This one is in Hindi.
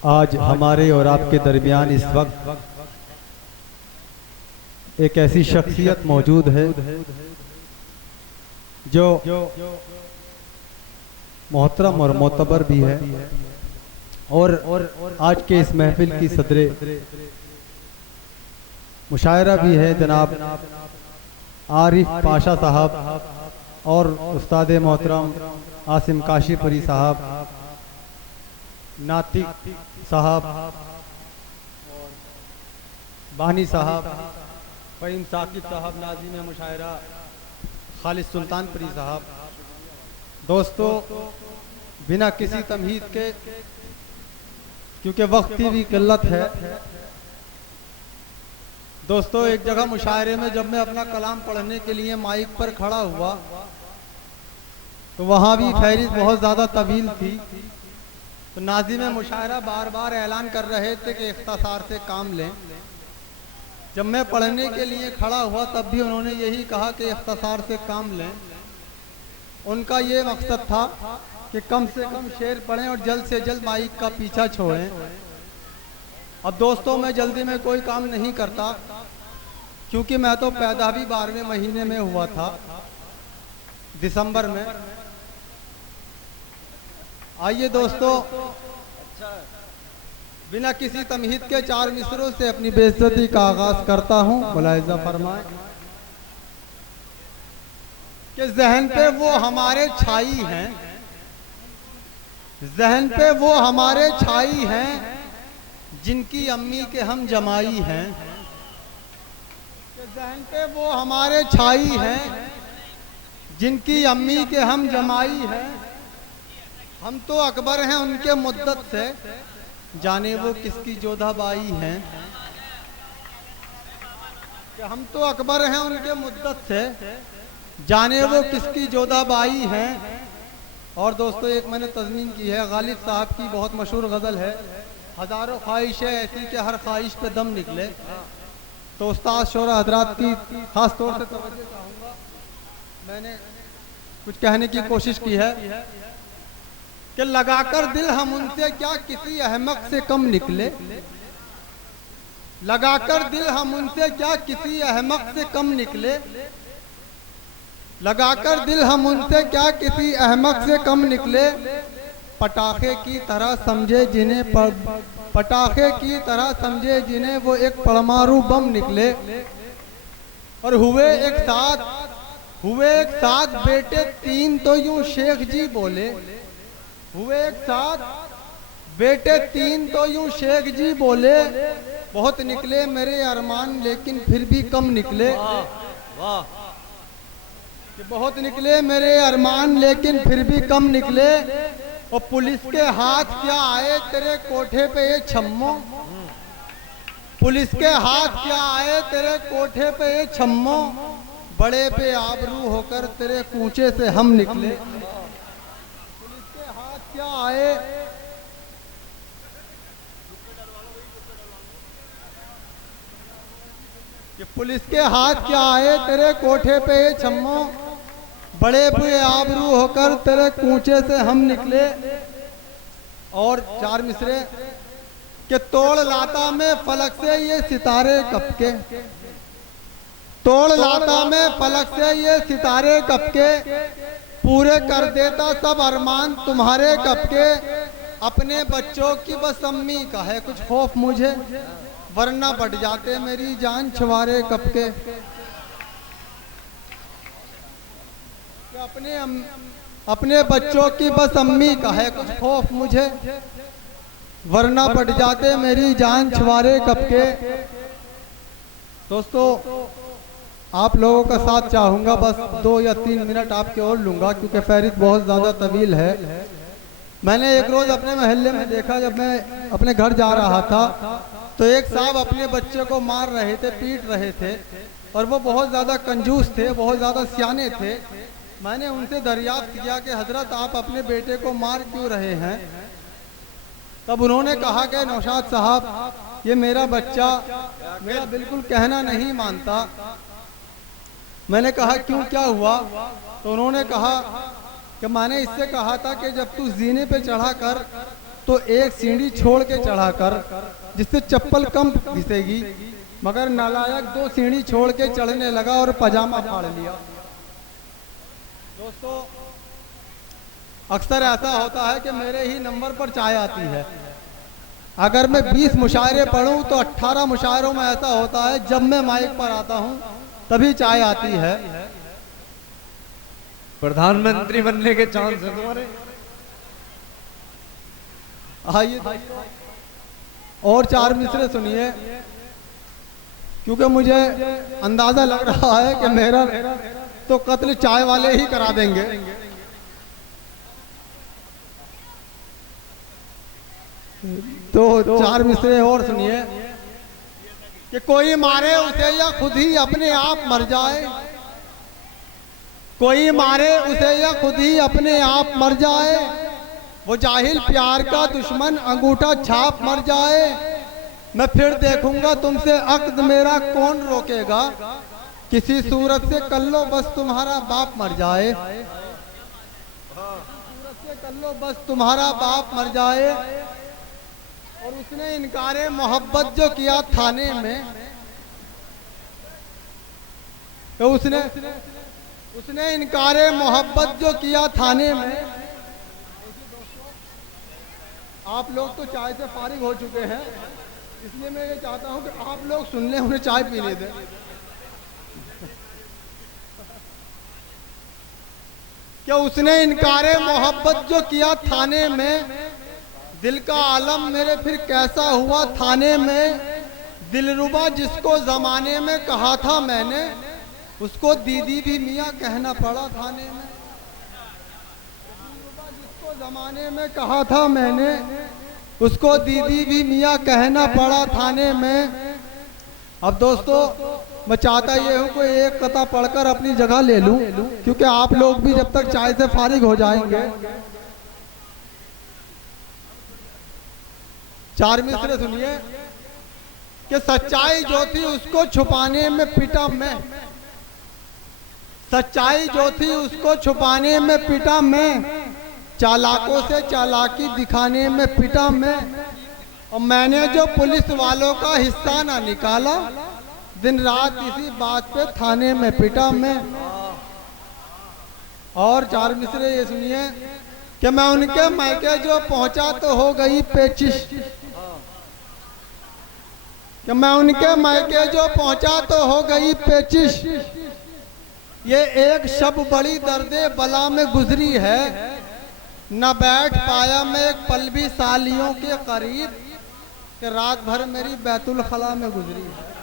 आज हमारे और आपके दरमियान इस वक्त एक ऐसी शख्सियत मौजूद है जो मोहतरम और मोतबर भी है और आज के इस महफिल की सदरे मुशायरा भी है जनाब आरिफ पाशा साहब और उस्ताद मोहतरम आसिम काशीपुरी साहब, नातिक साहब, बानी साहब, फ़हीम साकिब साहब, नाज़िम मुशायरा खालिद सुल्तानपुरी साहब। दोस्तों, बिना किसी तमहीद के, क्योंकि वक्त की भी किल्लत है, दोस्तों एक जगह मुशायरे में जब मैं अपना कलाम पढ़ने के लिए माइक पर खड़ा हुआ तो वहाँ भी फहरिस्त बहुत ज़्यादा तवील थी। तो नाज़िम मुशायरा बार बार ऐलान कर रहे थे कि इख्तिसार से काम लें। जब मैं पढ़ने के लिए खड़ा हुआ तब भी उन्होंने यही कहा कि इख्तिसार से काम लें। उनका ये मकसद था कि कम से कम शेर पढ़ें और जल्द से जल्द माइक का पीछा छोड़ें। अब दोस्तों, मैं जल्दी में कोई काम नहीं करता, क्योंकि मैं तो पैदा भी 12वें महीने में हुआ था, दिसंबर में। आइए दोस्तों, बिना किसी तमहीद के 4 मिसरों से अपनी बेइज्जती का आगाज करता हूँ। मुलाहिजा फरमाएं कि जहन पे वो हमारे छाई हैं, जहन पे वो हमारे छाई हैं, जिनकी अम्मी के हम जमाई हैं। जहन पे वो हमारे छाई हैं, जिनकी अम्मी के हम जमाई हैं। हम तो अकबर हैं उनके मुद्दत से, जाने वो किसकी जोधाबाई हैं। हम तो अकबर हैं उनके मुद्दत से, जाने वो किसकी जोधाबाई हैं। और दोस्तों, एक मैंने तज़मीन की है, गालिब साहब की बहुत मशहूर गज़ल है, हज़ारों ख्वाहिशें ऐसी कि हर ख्वाहिश पे दम निकले। तो उस्ताद शोरा हजरात की खास तौर से तवज्जो चाहूँगा। मैंने कुछ कहने की कोशिश की है कि लगाकर दिल हम उनसे क्या किसी अहमक से कम निकले। लगाकर दिल हम उनसे क्या किसी अहमक से कम निकले। लगाकर दिल हम उनसे क्या किसी अहमक से कम निकले। पटाखे की तरह समझे जिन्हें पटाखे की तरह समझे जिन्हें वो एक परमाणु बम निकले। और हुए एक साथ बेटे 3 तो यूं शेख जी बोले। हुए एक साथ बेटे 3 तो यूं शेख जी बोले। बहुत निकले मेरे अरमान लेकिन फिर भी कम निकले। वाह, बहुत निकले मेरे अरमान लेकिन फिर भी कम निकले। और पुलिस के हाथ क्या आए तेरे कोठे पे ये छम्मो। पुलिस के हाथ क्या आए तेरे कोठे पे ये छम्मो। बड़े पे आबरू होकर तेरे कूचे से हम निकले। पुलिस के हाथ क्या आए, कि पुलिस के हाथ क्या आए तेरे कोठे पे ये छम्मो। बड़े पे आबरू होकर तेरे कूचे से हम निकले। और 4 मिसरे के तोड़ लाता में फलक से ये सितारे कपके। तोड़ लाता में फलक से ये सितारे कपके। पूरे कर देता सब अरमान तुम्हारे कपके। अपने बच्चों की बस अम्मी का है कुछ खौफ मुझे, वरना बढ़ जाते मेरी जान छुआरे कपके। अपने बच्चों की बस अम्मी का है कुछ खौफ मुझे, वरना बढ़ जाते मेरी जान छुआरे कपके। दोस्तों, आप लोगों का साथ चाहूँगा, बस 2 या 3 मिनट आपके और लूँगा, क्योंकि फहरिस्त बहुत ज़्यादा तवील है। मैंने एक रोज़ अपने मोहल्ले में देखा, जब मैं अपने घर जा रहा था तो एक साहब अपने बच्चे को मार रहे थे, पीट रहे थे, और वो बहुत ज़्यादा कंजूस थे, बहुत ज़्यादा सियाने थे। मैंने उनसे दरियाफ्त किया कि हजरत आप अपने बेटे को मार क्यों रहे हैं। तब उन्होंने कहा कि नौशाद साहब, ये मेरा बच्चा मेरा बिल्कुल कहना नहीं मानता। मैंने कहा क्यों, क्या हुआ? तो उन्होंने कहा कि मैंने इससे कहा था कि जब तू जीने पे चढ़ा कर तो एक सीढ़ी छोड़ के चढ़ाकर, जिससे चप्पल कम घिसेगी, मगर नालायक 2 सीढ़ी छोड़ के चढ़ने लगा और पजामा फाड़ लिया। दोस्तों, अक्सर ऐसा होता है कि मेरे ही नंबर पर चाय आती है। अगर मैं 20 मुशायरे पढ़ूं तो 18 मुशायरों में ऐसा होता है जब मैं माइक पर आता हूं तभी चाय आती है। प्रधानमंत्री बनने के चांस है तुम्हारे। आइए और 4 मिसरे सुनिए, क्योंकि मुझे अंदाजा लग रहा है कि मेरा तो कत्ल चाय वाले ही करा देंगे। तो 4 मिसरे और सुनिए कि कोई मारे उसे या खुद ही अपने आप मर जाए, कोई मारे उसे या खुद ही अपने आप मर जाए, वो जाहिल प्यार का दुश्मन अंगूठा छाप मर जाए, मैं फिर देखूंगा तुमसे अक्द मेरा कौन रोकेगा, किसी सूरत से कर लो बस तुम्हारा बाप मर जाए, सूरत से कर लो बस तुम्हारा बाप मर जाए। और उसने इनकारे मोहब्बत जो किया थाने में, तो उसने इनकारे मोहब्बत जो किया थाने में। आप लोग तो चाय से फारिग हो चुके हैं, इसलिए मैं ये चाहता हूं कि आप लोग सुन लें, उन्हें चाय पीने दें। क्या उसने इनकारे मोहब्बत जो किया थाने में, दिल का आलम मेरे फिर कैसा हुआ थाने में, दिलरुबा जिसको जमाने में कहा था मैंने, उसको दीदी भी मियाँ कहना पड़ा थाने में, दिलरुबा जिसको जमाने में कहा था मैंने, उसको दीदी भी मियाँ कहना पड़ा थाने में। अब दोस्तों, मैं चाहता ये हूँ कोई एक कथा पढ़कर अपनी जगह ले लूं, क्योंकि आप लोग भी जब तक चाय से फारिग हो जाएंगे। 4 मिसरे सुनिए कि सच्चाई जो थी उसको छुपाने में पिटा मैं, सच्चाई जो थी उसको छुपाने में पिटा मैं, चालाकों से चालाकी दिखाने में पिटा मैं, और मैंने जो पुलिस वालों का हिस्सा ना निकाला, दिन रात इसी बात पे थाने में पिटा मैं। और 4 मिसरे ये सुनिए कि मैं उनके मैके जो पहुंचा तो हो गई पेचिश, कि मैं उनके मैके जो पहुंचा तो हो गई पेचिश, ये एक शब बड़ी दर्दे बला में गुजरी है, न बैठ पाया मैं एक पल भी सालियों के करीब, कि रात भर मेरी बैतुल खला में गुजरी है।